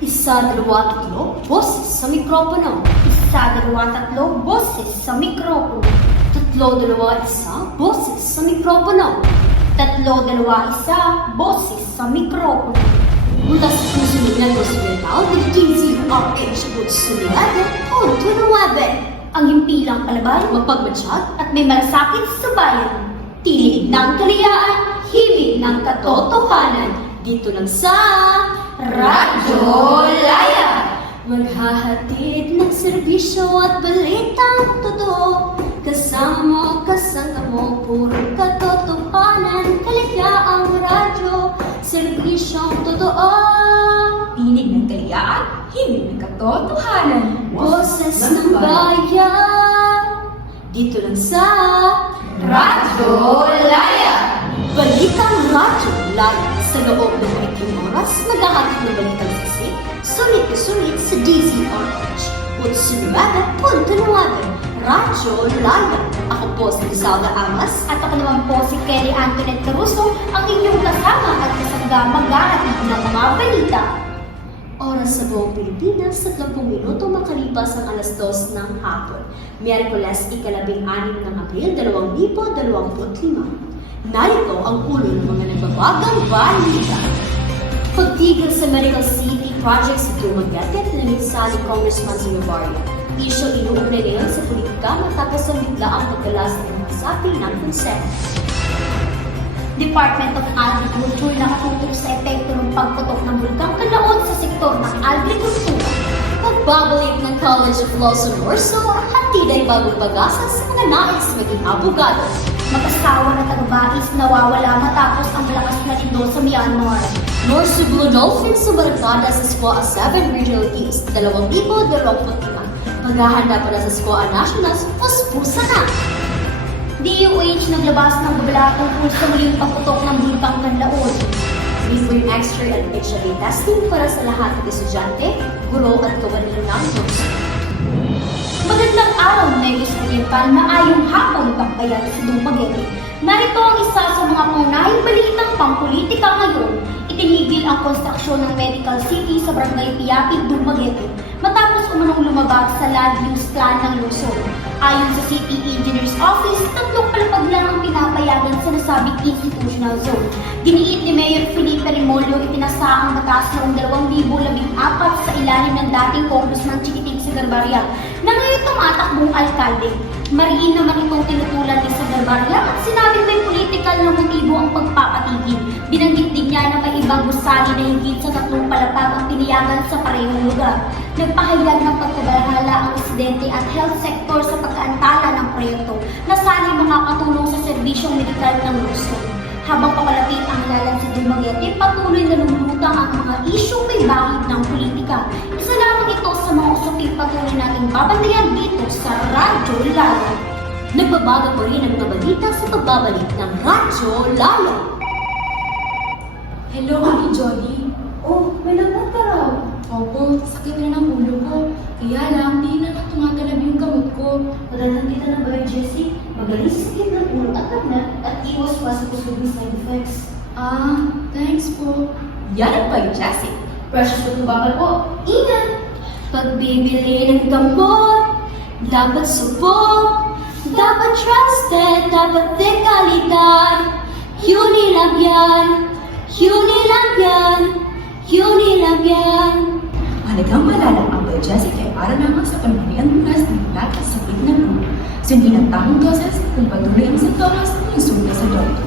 Isa, dalawa, tatlo, boses sa mikropono. Isa, dalawa, tatlo, boses sa mikropono. Tatlo, dalawa, isa, boses sa mikropono. Tatlo, dalawa, isa, boses sa mikropono. Mula sa puso ng Negros Oriental, nagiging Ang himpilang palaban mapagmatsyag at may malasakit sa bayan. Tinig ng kalayaan, himig ng katotohanan. dito lang sa Radyo Laya! Maghahatid ng serbisyo at balitang totoo. Kasama mo, kasangka mo, puro katotohanan. Kaligayaang radyo, serbisyong totoo. Tinig ng kalayaan, himig ng katotohanan. Boses ng bayan, dito lang sa Radyo Laya! Balitang Radyo Laya. Sa loob ng 18 oras, maghahatid ng balitang sisig, sulit na sulit sa DZRH. Utsunuwaga, Puntunuwaga, Radyo Laya. Ako po si Lizalda Amas. At ako naman po si Kelly Antoinette Caruso, ang inyong kasama at kasangga maghahatid ng mga balita. Oras sa buong Pilipinas, 30 minuto makalipas ang alas 2 ng hapon. Miyerkules, ika-16 ng Abril, 2025. Narito ang ulo ng mga nagbabagang balita. Pagtigil sa Medical City Project sa Dumaguete at nalinsali Congressman Zulabarria. Isyo inuugnay ngayon sa politika matapos ang biglaang pagkalas ng mga sapi ng konsen. Department of Agriculture nakatutok sa epekto ng pagputok ng bulkang Kalaon sa sektor ng agrikultura. Pagbabalik ng College of Law sa Norso, hatid ay bagong pag-asa sa mga nais maging abogado. Mag-asawa na taga-bais nawawala matapos ang malakas na lindo sa Myanmar. Norso Blue Dolphins sa barkada sa Squad 7 Regional East, 2025. Maghahanda para sa Squad Nationals, puspusa na! DOH naglabas ng babala tungkol sa muling pagputok ng bulkang Kanlaon. Free extra at HIV testing para sa lahat ng estudyante, guro at kawani ng Norso. Magandang araw, Negros Oriental, maayong hapon pagbayat sa Dumaguete. Narito ang isa sa mga pangunahing balitang pangpolitika ngayon. Itinigil ang konstruksyon ng Medical City sa Barangay Piapig, Dumaguete matapos umunong lumabag sa land use plan ng Luzon. Ayon sa City Engineer's Office, 3 palapag lang ang pinapayagan sa nasabing institutional zone. Giniit ni Mayor Felipe Remolyo ipinasa ang batas noong 2014 sa ilalim ng dating Congressman Chiquitig Garbarria na ngayon tumatakbong alkalde. Mariin naman itong tinutulan ni Garbarria at sinabing may political na motibo ang pagpapatigil. Binanggit din niya na may ibang gusali na higit sa 3 palapag ang piniyagan sa parehong lugar. Nagpahayag ng pagkabahala ang residente at health sector sa pagkaantala ng proyekto na sana'y makakatulong sa serbisyong medikal ng Luzon. Habang papalapit ang halalan sa Dumaguete, patuloy na lumulutang ang mga isyong may bahid ng politika. Isa lamang ito sa mga usaping patuloy nating babantayan dito sa Radyo Laya. Nagbabago pa rin ang mga balita sa pagbabalik ng Radyo Laya. Hello, Ate Jolly. Oh, may lagnat ka raw. Opo, sakit na ng ulo ko. Kaya lang, di na tumatalab yung gamot ko. Magandang kita ng Bayo Jessie. Magaling sa sakit ng ulo at lagnat at iwas pa sa posibleng side effects. Ah, thanks po. Yan ang Bayo Jessie. Precious po bakal po. Ingat! Pagbibili ng gamot, dapat subok, dapat trusted, dapat dekalidad. Unilag yan, Unilag yan, Unilag yan. Mahalagang malala ang Bayo Jessie ay para lamang sa panahaliang lunas ng lahat sa sakit ng ulo. Sundin ang tamang doses kung patuloy ang sintomas ng insulta sa doktor.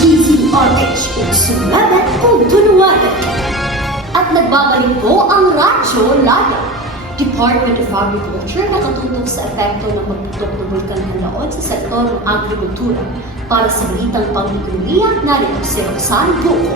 DZRH, Utsunuwaga, Puntunuwaga. At nagbabalik po ang Radyo Laya. Department of Agriculture nakatutok sa epekto ng pagputok ng bulkan Kanlaon sa sektor ng agrikultura. Para sa balitang pang-ekonomiya, narito si Roxanne Buko.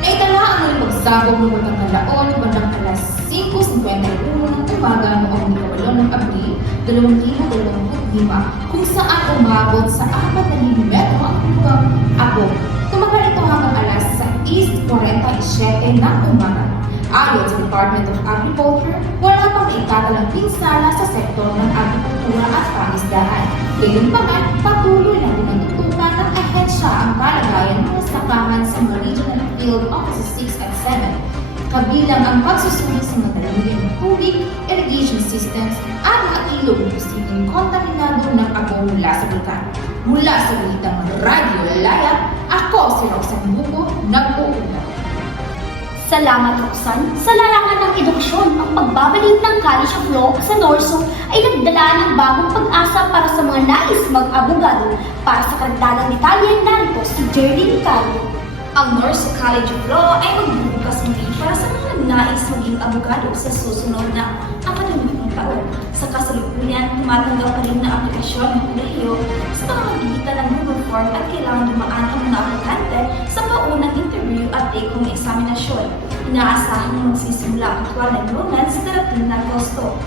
Naitala ang pagsabog ng Bulkang Kanlaon bandang alas 5:51 ng umaga noong Ikawalo ng Abril 2025 kung saan umabot sa 4,000 metro ang bulkang Abo. Tumagal ito hanggang alas 6:47 ng umaga. Ayon sa Department of Agriculture, wala pang naitatalang pinsala sa sektor ng agrikultura at pangisdaan. Gayunpaman, patuloy na pinagtutukan ng ahensya ang kalagayan ng sakahan sa mga regional field offices 6 at 7. kabilang ang pagsusulit sa matalimlim na tubig, irrigation systems, at mga ilog na posibleng kontaminado ng abo mula sa bulkan. Mula sa balitang Radyo Laya, ako si Roxanne Buko, nag-uulat. Salamat, Roxanne. Sa larangan ng edukasyon, ang pagbabalik ng College of Law sa Norso ay nagdala ng bagong pag-asa para sa mga nais mag-abogado. Para sa karagdagang detalye, narito si Jerry Ricardo. Ang Norso College of Law ay magbubukas muli para sa mga nais maging abogado sa susunod na akademikong taon. Sa kasalukuyan, tumatanggap pa rin na aplikasyon ng kolehiyo sa pamamagitan ng Google Form at kailangan dumaan ang mga aplikante sa paunang interview at take-home examinasyon. Inaasahan na magsisimula ang aktwal na enrollment sa darating na Agosto.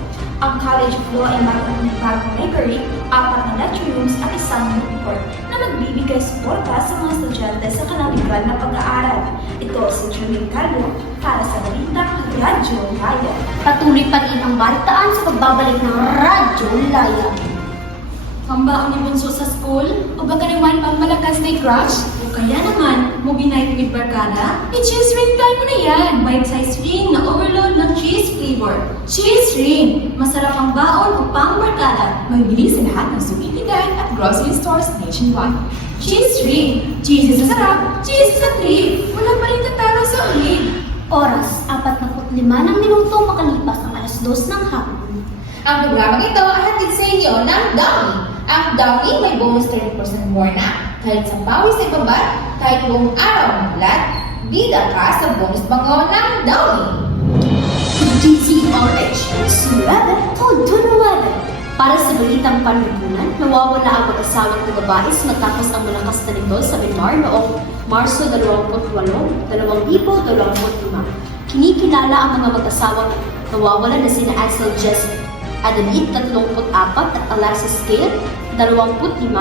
Ang College of Law ay mayroong bagong library, 4 na lecture rooms at isang moot court na magbibigay suporta sa mga estudyante sa kanilang legal na pag-aaral. Ito si Jeremy Carlo para sa Balitang Radyo Laya. Patuloy pa rin ang balitaan sa pagbabalik ng Radyo Laya. Pambaon ni Bunso sa school? O baka naman pang malakas na crush? O kaya naman, movie night with barkada? I-cheese ring time mo na yan! Bite-size ring na overload ng cheese flavor. Cheese ring! Masarap ang baon o pang barkada. Magbili sa lahat ng suki-bigay at grocery stores nationwide. Cheese ring! Cheese sa sarap! Cheese sa trip! Wala pa rin tatalo sa ulit! Oras, 45 ng minuto makalipas ang alas 2 ng hapon. Ang programang ito ay hatid sa inyo ng Downy. Ang Downy may bonus 30% more na. Kahit sa pawis sa ibabad, kahit buong araw ng mulat, bida ka sa bonus bango ng Downy. DZRH, Suwebe, Todunuwebe. Para sa balitang panlipunan, nawawala ang mag-asawang nagabais matapos ang malakas na nito sa Benar noong Marso 28, 2025. Kinikilala ang mga mag-asawang nawawala na sina Axel Jess Adamit, 34 at Alexis Gale, 25,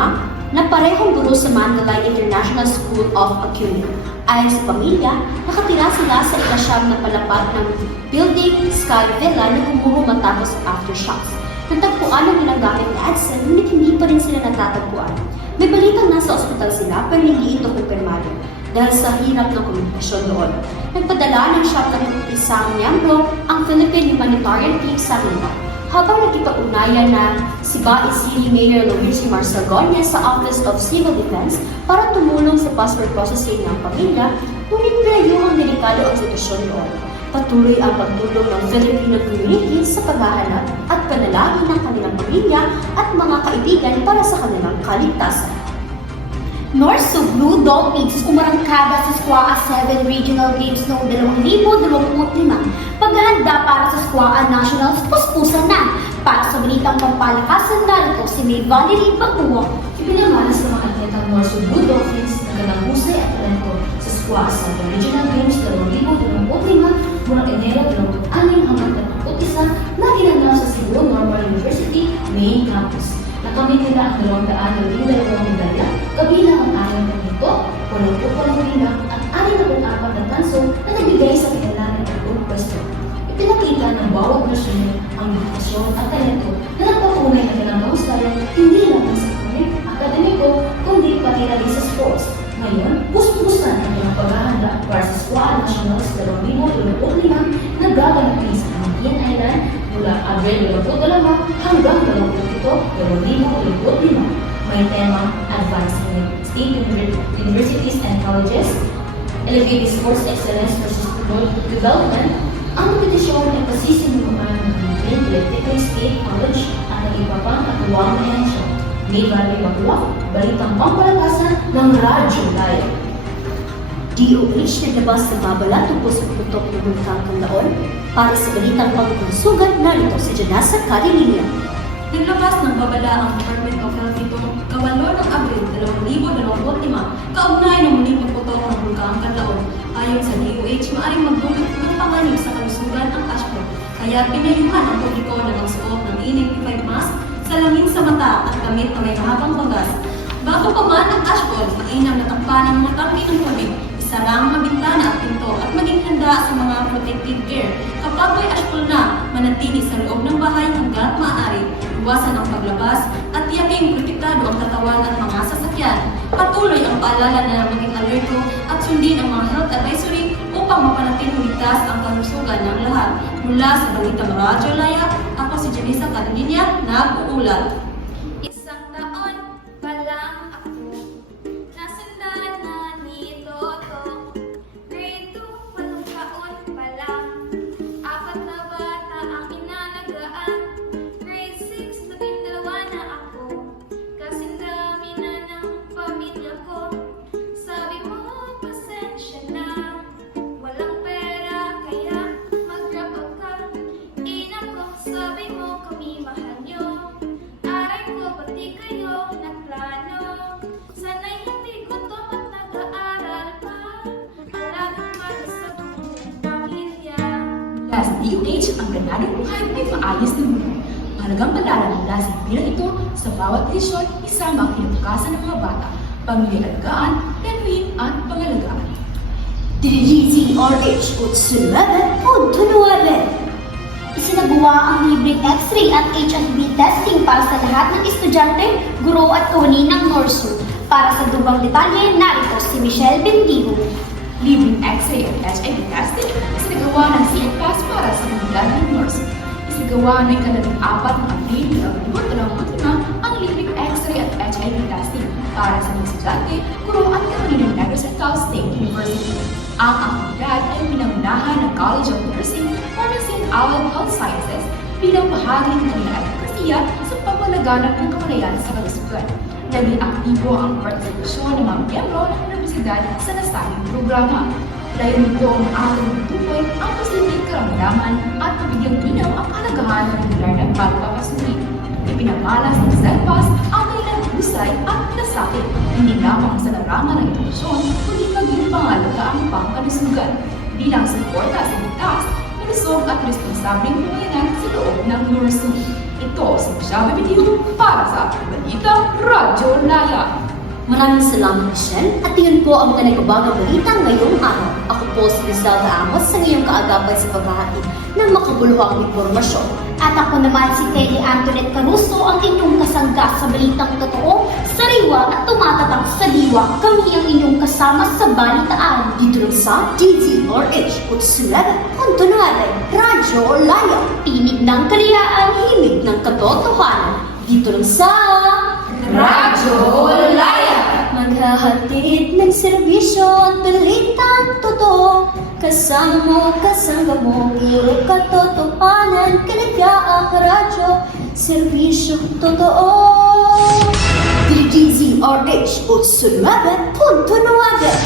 na parehong guro sa Mandalay International School of Accounting. Ayon sa pamilya, nakatira sila sa ikasyam na palapag ng Building Sky Villa na gumuho matapos ang aftershocks. Natagpuan ang nilang gamit ni Axel, ngunit hindi pa rin sila natatagpuan. May balitang nasa ospital sila pero hindi ito kumpirmado dahil sa hirap ng komunikasyon doon. Nagpadala ng 71 miyembro ang Philippine Humanitarian Team sa Manila. Habang nagkipag-ugnayan na si Ba'i City Mayor Luigi Marsagonia sa Office of Civil Defense para tumulong sa passport processing ng pamilya, ngunit preyuhang delikado ang sitwasyon doon. Patuloy ang pagtulong ng Filipino community sa paghahanap at panalangin ng kanilang pamilya at mga kaibigan para sa kanilang kaligtasan. Norso Blue Dolphins umarangkada sa SQUA 7 Regional Games noong 2025. Paghahanda para sa SQUA Nationals puspusan na. Para sa balitang pampalakasan, narito si May Valerie Baguo. Ipinamana sa mga atletang Norso Blue Dolphins na ganang husay at talento sa SQUA 7 Regional Games 2025 mula Enero 26 hanggang 31 na ginanap sa Cebu Normal University Main Campus. Nakamit nila ang 212 medalya, kabilang ang 6 na nito, 88 bilang at 64 na tanso na nagbigay sa kanilang itatlong pwesto. Ipinakita ng bawat nasyon ang dedikasyon at talento na nagpapunay ng kanilang kahusayan hindi lang sa akademiko, kundi pati na rin sa sports. Ngayon, puspusan ang mga paghahanda para sa SQUA Nationals 2025 na gaganapin sa Campion Island mula Abril 22 hanggang 27, 2025. May tema Advancing State Universities and Colleges, Elevating Sports Excellence for Sustainable Development. Ang petisyon ay pasisimulan ng Philippine Political State College at ang iba pang katuwang na yansyon. May Valerie Baguo, balitang pampalakasan ng Radyo Laya. DOH naglabas ng babala tungkol sa putok ng Bulkang Canlaon. Para sa balitang pangkunsugat, narito si Janasa Carilinia. Naglabas ng babala ang Department of Health itong 8 ng Abril 2025 kaugnay ng muling pagputok ng Bulkang Canlaon. Ayon sa DOH, maaaring magdulot ng panganib sa kalusugan ang ashfall. Kaya pinayuhan ang publiko na magsuot ng N95 mask, salamin sa mata at gamit na may mahabang bagas. Bago pa man ang ashfall, mainam na takpan ang mga tangke ng tubig, isara ang mga bintana at pinto at maging handa sa mga protective gear. Kapag may ashfall na, manatili sa loob ng bahay hanggat maaari. Iwasan ang paglabas at tiyaking protektado ang katawan at mga sasakyan. Patuloy ang paalala na maging alerto at sundin ang mga health advisory upang mapanatiling ligtas ang kalusugan ng lahat. Mula sa Balitang Radyo Laya, ako si Janisa Cadilinia, nag-uulat. Isang taon pa lang ako, nasundan na ni Toto. Grade 2, 8 taon pa lang, 4 na bata ang inalagaan. Grade 6, 12 na ako, kasing dami na ng pamilya ko. Sabi mo, pasensya na, walang pera kaya mag-grab ka. Ina ko, sabi mo kami mahal nyo. Aray ko, pati kayo nagplano. Sana'y hindi ko to nag-aaral pa. Alagang para sa buong pamilya. Mula sa DOH, ang ganadong buhay ay maayos na buhay. Mahalagang palaran mula sa bilang ito sa bawat desisyon, isama ang kinabukasan ng mga bata, pamilya-alagaan, penuhin at pangalagaan. DZRH Utsunagan Puntunuagan. Isinagawa ang libreng X-ray at HIV testing para sa lahat ng estudyante, guro at kawani ng Norsu. Para sa dubang detalye, narito si Michelle Bendigo. Libreng X-ray at HIV testing, isinagawa ng CNPAS para sa komunidad ng Norsu. Isinagawa ng ika-4 ng Abril 2025 ang libreng X-ray at HIV testing para sa mga estudyante, guro at kawani ng Negros Central State University. Ang aktibidad ay pinangunahan ng College of Nursing o ng St. Allen Health Sciences bilang bahagi ng kanilang advokasya sa pagpapalaganap ng kamalayan sa kalusugan. Naging aktibo ang partisipasyon ng mga miyembro ng universidad sa nasabing programa. Layunin nito ang ating tutukoy ang posibleng karamdaman at pabigyang linaw ang kahalagahan ng regular na pagpapasuri. Ipinamalas ng CELPAS ang kanilang husay at nasakit, hindi lamang sa larangan ng edukasyon, kundi maging pangalagaan pangkalusugan bilang suporta sa ligtas, malusog at responsableng pamayanan sa loob ng Norsu. Ito si Michelle Bendigo para sa Balitang Radyo Laya. Maraming salamat, Michelle. At yun po ang mga nagbabagang balita ngayong araw. Ako po si Griselda Amos sa ngayong kaagapay sa paghahatid ng makabuluhang impormasyon. At ako naman si Teddy Antoinette Caruso, ang inyong kasangga sa balitang totoo, sariwa at tumatatak sa diwa. Kami ang inyong kasama sa balitaan. Dito lang sa DZRH Utsunagan Puntunuagan Radyo Laya. Tinig ng kaliyaan, Himig ng katotohanan. Dito lang sa Radyo Laya! Maghahatid ng serbisyo at balitang totoo. Kasama mo, kasangga mo, gilig katotohanan, kalagaang radyo, serbisyo totoo. DZRH Utsunagan Puntunuagan